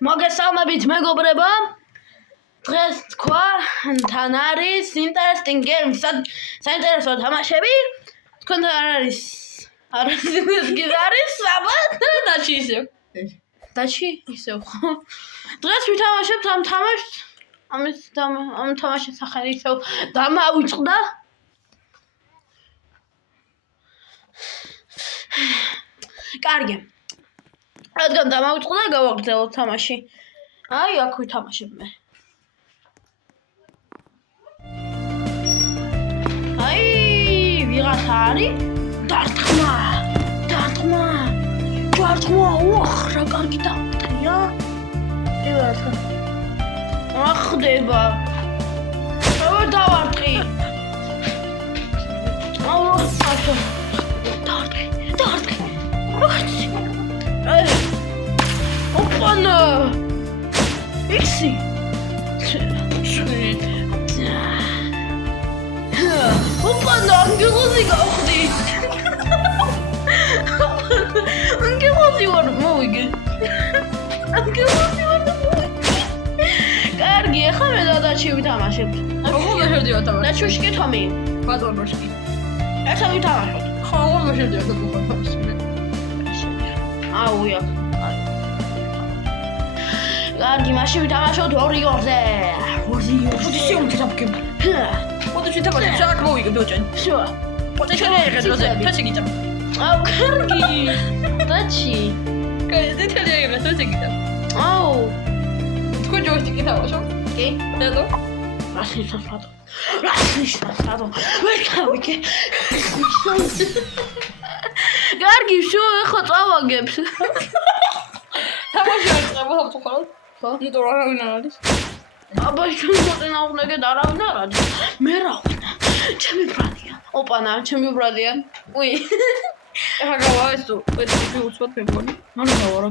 მოგესალმებით მეგობრებო. დღეს თქვა თან არის interesting games, საინტერესო თამაშები. თქვენთან არის დაჩი ისევ. დაჩი ისევ. დღეს ვითამაშებთ ამ თამაშს. ამ თამაშის სახელი ისევ დამავიწყდა. კარგი. რადგან დამავიწყდა, გავაგრძელოთ თამაში. აი, აქ ვითამაშებ მე. აი, ვიღაცა არის? დარტყმა. ოხ, რა კარგი დავტყია. ვიღაცა. რა ხდება? რა დავარტყი? აუ, ახლა. დარტყი. Опана! Икси! Опана, ангелოზი გავხდი! ангелოზი ვარ მოვიგე! კარგი, ახლა მე დადაჩი ვითამაშებთ. როგორ შევდივართ თამაში? დაჩუშკი თომი. ბატონოში. ერთად ვითამაშოთ. როგორ შევდივართ თამაში? აუ, ია. კარგი, მაშინ ვითამაშოთ 2-2-ზე. 2-2-ზე. შევდივართ. მოდი შევდივართ, შაქ მოვიგე ბიჭენ. შო. მოდი შევდივართ როზე. თაში გიწა. აუ, კარგი. დაჩი. კაი, თელეგრამს როზე გიწა. აუ. თქვენ ჯოისტიკი თამაშობ? კი. დედო. რასნიშნავსადო. ვერ გავიგე. კარგი, შო, ახლა წავაგებს. თამაში არ წავიღებ თუ ხარ? ხო. ნუ რა ვინ არის? აბა, შენ მოწინა უნდაგე დარავნა რა. მე რა ვნა? ჩემი ბრადია. ოპანა, ჩემი ბრადია. უი. ახლა გავა ეს თუ პეტრი უცბად მეგონი. ანუ გავარა.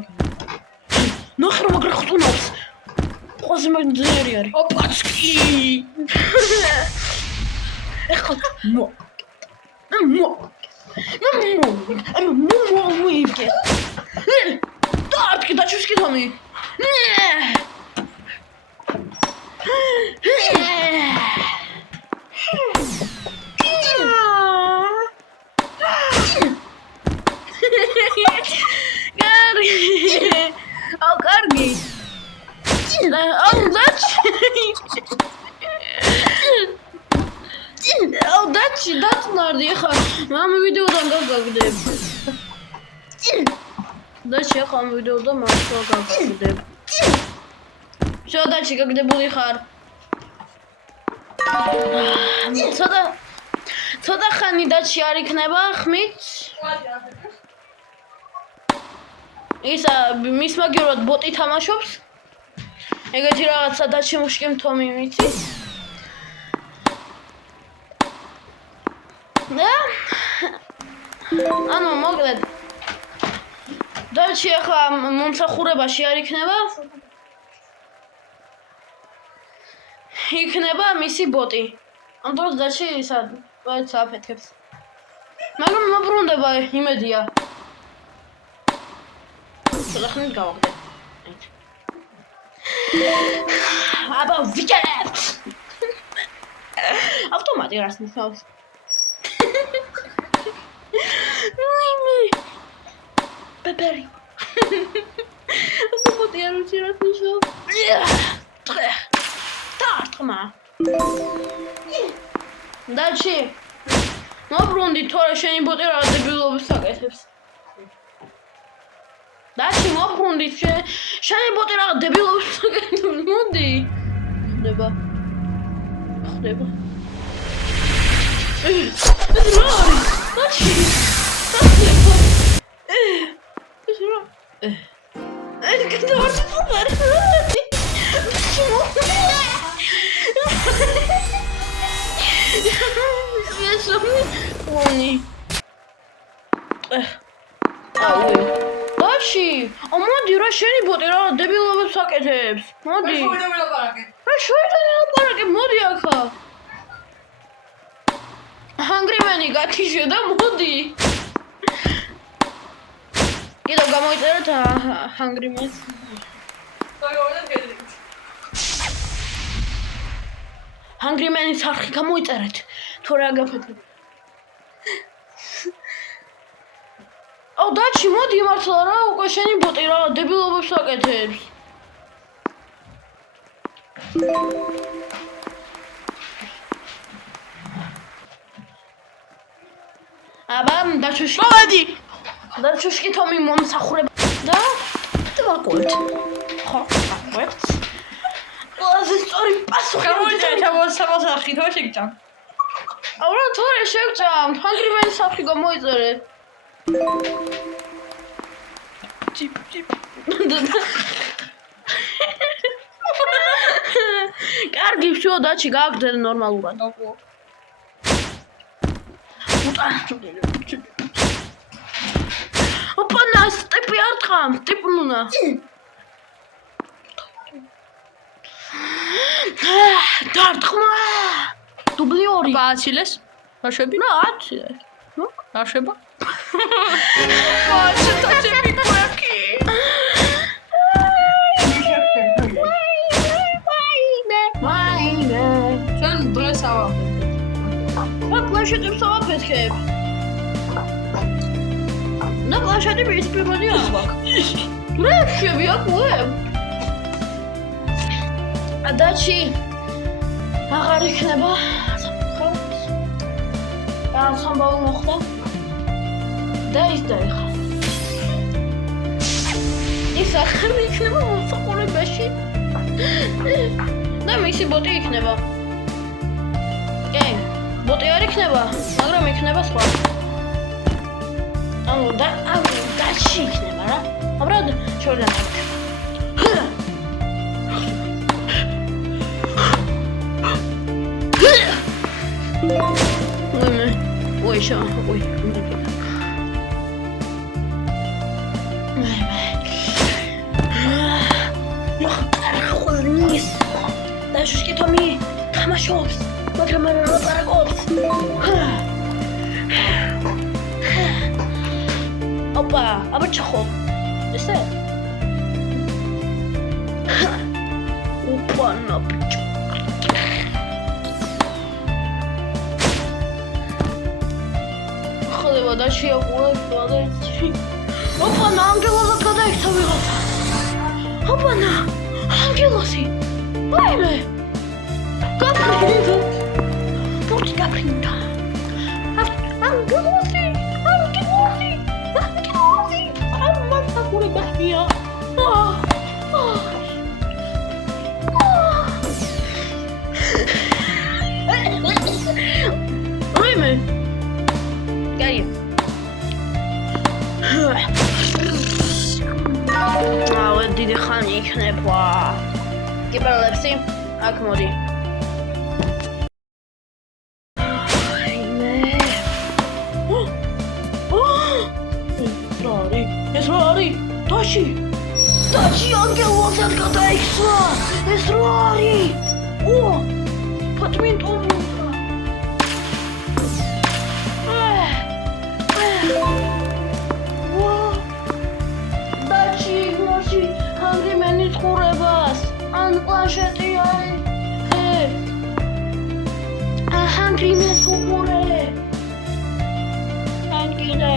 ნახე რა მაგრა ხტუნობს. ყვაზე მაგძერი არის. ოპაცკი. ეხლა მოვიგე. დარტყი დაჩუშკი თომი. კარგი. აუ, დაჩი, დაწნარდი ახლა. ამ ვიდეოდან გავგაგდებ. დაჩი ახლა ამ ვიდეოდან მართლა გავგაგდებ. შო დაჩი გაგდებული ხარ. ცოტა ხანი დაჩი არ იქნება, ხმით? ისა მის მაგივრად ბოტი თამაშობს. ეგეთი რაღაცა დაჩი მუშკი თომი მიცი. და ანუ მოკლედ დაჩი ახლა მომსახურებაში არ იქნება. იქნება მისი ბოტი. ამ დროს დაჩი ისა ვაიც აფეთქებს. მაგრამ მობრუნდება იმედია. ხლახნით გავაგდებ. აბა ვიკეთ. ავტომატი რას ნიშნავს? ვაიმე. პეპერი. ავტომატი არ ვიცი რას ნიშნავს. დარტყმა. დაჩი. მობრუნდი თორე შენი ბოტი რა დებილობას აკეთებს. დაჩი მობრუნდი შენი ბოტი რა დებილობას აკეთებს. მოდი. ხდება. ეს რა არის? დაჩი. ეს რა? ეს გადავარჩინა. Oni. Aui. Dachi, amodi რა შენი ბოტი რა დებილობებს აკეთებს. მოდი. რა შევიდანილაპარაკე, მოდი ახლა. Hungry Man-ი გათიშე და მოდი. კიდევ გამოიწერეთ Hungry Man-ს. Hungry Man-ის არხი გამოიწერეთ. თუ რა გაფეთქეთ. დაჩი მოდი მართლა რა უკვე შენი ბოტი რა დებილობებს აკეთებს. აბა დაჩუშკი მოდი. დაჩუშკი თომი მომსახურება და დავაკვეთ. ხო, დავაკვეთ. ყველაზე სწორი პასუხი გამოიწერეთ მოსახი თო შეგჭამ. აურა თორე შეგჭამ. Hungry Man-ის არხი გამოიწერე. Чип. კარგი всё დაჩი გააგდე ნორმალურად. ოპა ნას ტიპი არ თხამ, ტიპნუნა. დარტყმა. დუბლი 2. გააცილეს? ბავშვები? რა აცილე? ბავშვება? ბავშვი ტაჩები გვაქვს. მაინე. ჩვენ დღეს ავაფეთქებ. რა პლანშეტებს ავაფეთქებ? და პლანშეტები ის პირველი არ გვაქვს. რა შევი აკვებ? ადაჩი აღარ იქნება. რა სამბაო მოხდა? და ის დაიხა. ის აღარ იქნება მოსაყურებაში. და მისი ბოტი იქნება. კი, ბოტი არ იქნება, მაგრამ იქნება სხვა. ანუ დაჩი იქნება რა. აბრად შორდან. Ой, что? Ой. Низ. Даже что Томи თამაშობს, მაგრამ არ ლაპარაკობს. ოპა, აბა ჩახო. ესე? ოპა, ნაპჭ. ხალება და შეაყურებდა და იცი. ოპა, ანგელოზა გადაიქცა ვიღაცა. ოპა, ანგელოზი. ვაიმე. გაფრინდა. პორტი გაფრინდა. ანგელოზი. ამას აკურებია. ვაიმე. გაი. დიდი ხანი იქნება. გიბალებში აქ მოდი. ეს რა არის? დაჩი ანგელოზად გადაიქცა. ეს რა არის? პატმინტონი. დაჩი მოში Hungry Man-ის ყურებას. ან პლანშეტი არის. Hungry Man-ს უყურე. ან კიდე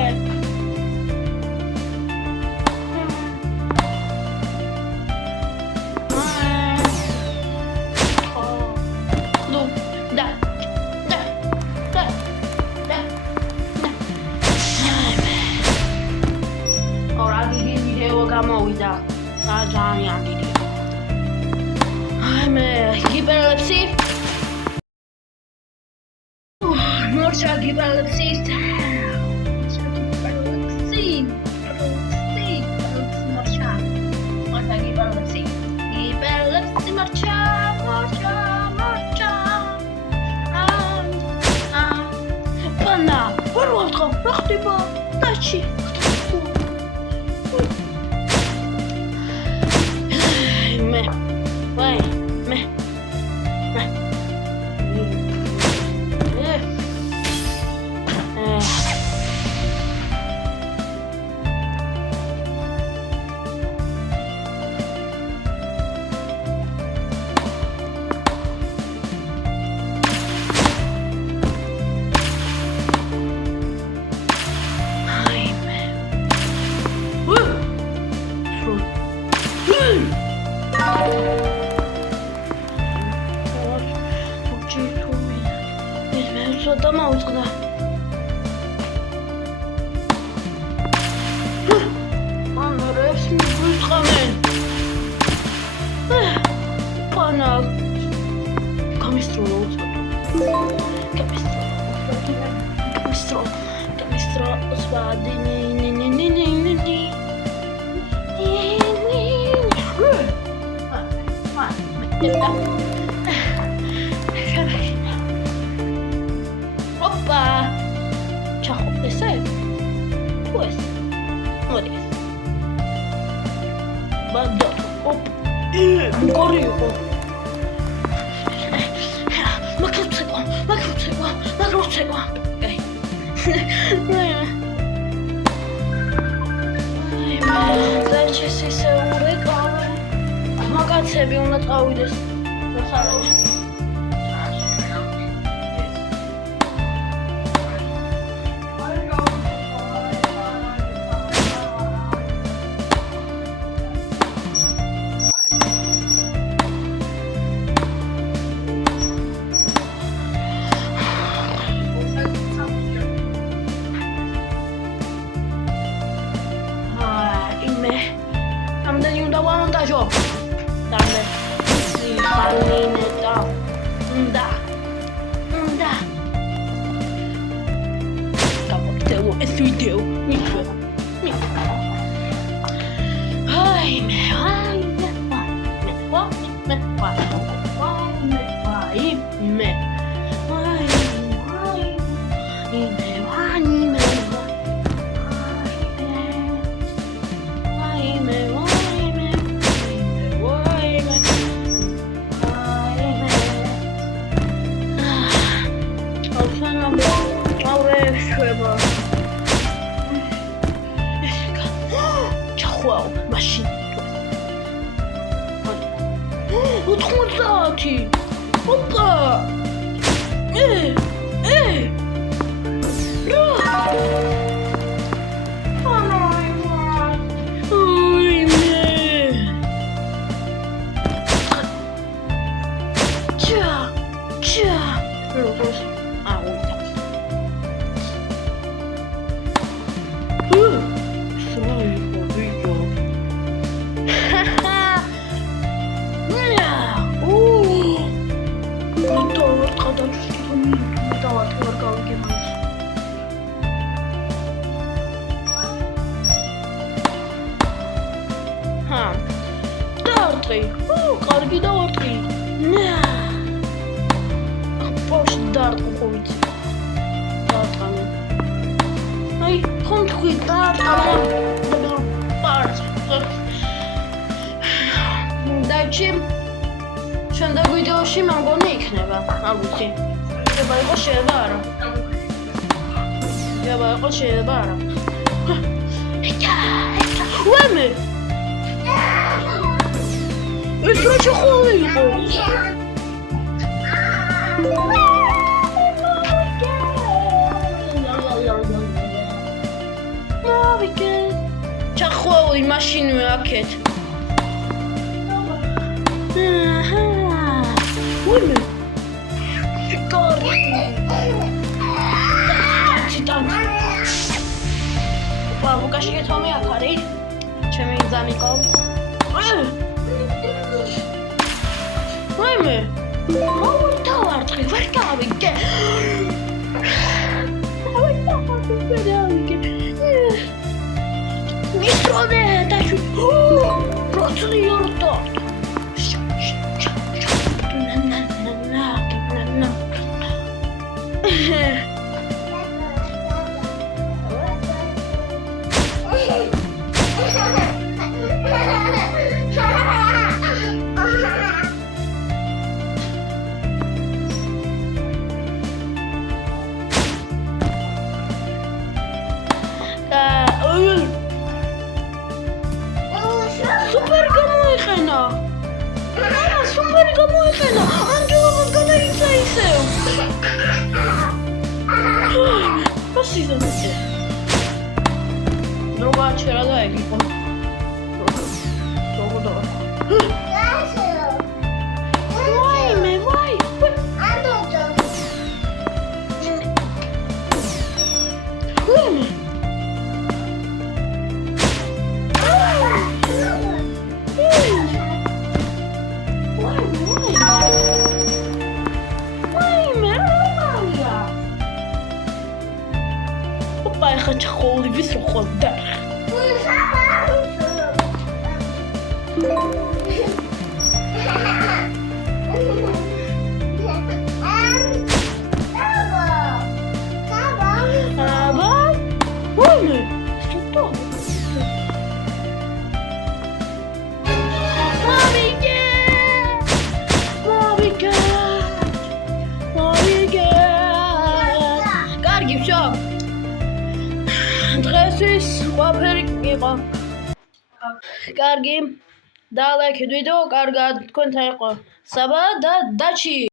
გამოვიდა. ძალიან დიდი. მე გიბალებში. მორჩა გიბალებში. პანდა, ვარ ვარ, რა ხდება? დაჩი. და მაუწყდა. ანრებს მიგვიწყამენ. პანა გამისტროლა უწყდა. გამისტროლა სვადი Opa! Ciao, e sai? Pues. Moris. Vado. Op. Corrigo. Ma che c'è qua? Ok. Dai, ci si seure come. Ma cazzo, abbiamo una tauide. Lo sarò. Ამდენი უნდა ვამონტაჟო. დამე. სიფანინეტა. უნდა. დავაკეთო ეს ვიდეო. მიხვდა. აი მე. Wow, machine. Ottanta! Opa! კარგი დავარტყი. ბავშვი დაარტყობიცი. დაარტყამე. აი, ხომ თქვი დაარტყამე. დაჩი. შემდეგ ვიდეოში მამგონი იქნება. არ ვიცი. შეიძლება იყოს, შეიძლება არა. შეიძლება არა. ვემე. ეს რა ჩხული იყო? მოვიგე. ჩხული მაშინვე აქეთ. ვიმე. კარგი. ბაბუკაში ეთომი აქ არის? ჩემი ძამიკო. ვიმე. დავარტყი, ვერ გავიგე. მისროდე დაშვი. პროცედურა. სუპერი გამოიყენა. ანგელოზს გადაიცა ისევ. Cos'è? Droga c'era da Egipo. Dopo. ხაჩხოლივის როხონდა. აბა, ვინმე? სიტო. კარგი ვშო. დღესის ყველაფერი იყო. კარგი. და ლაიქეთ ვიდეო, კარგად თქვენთან იყო საბა და დაჩი.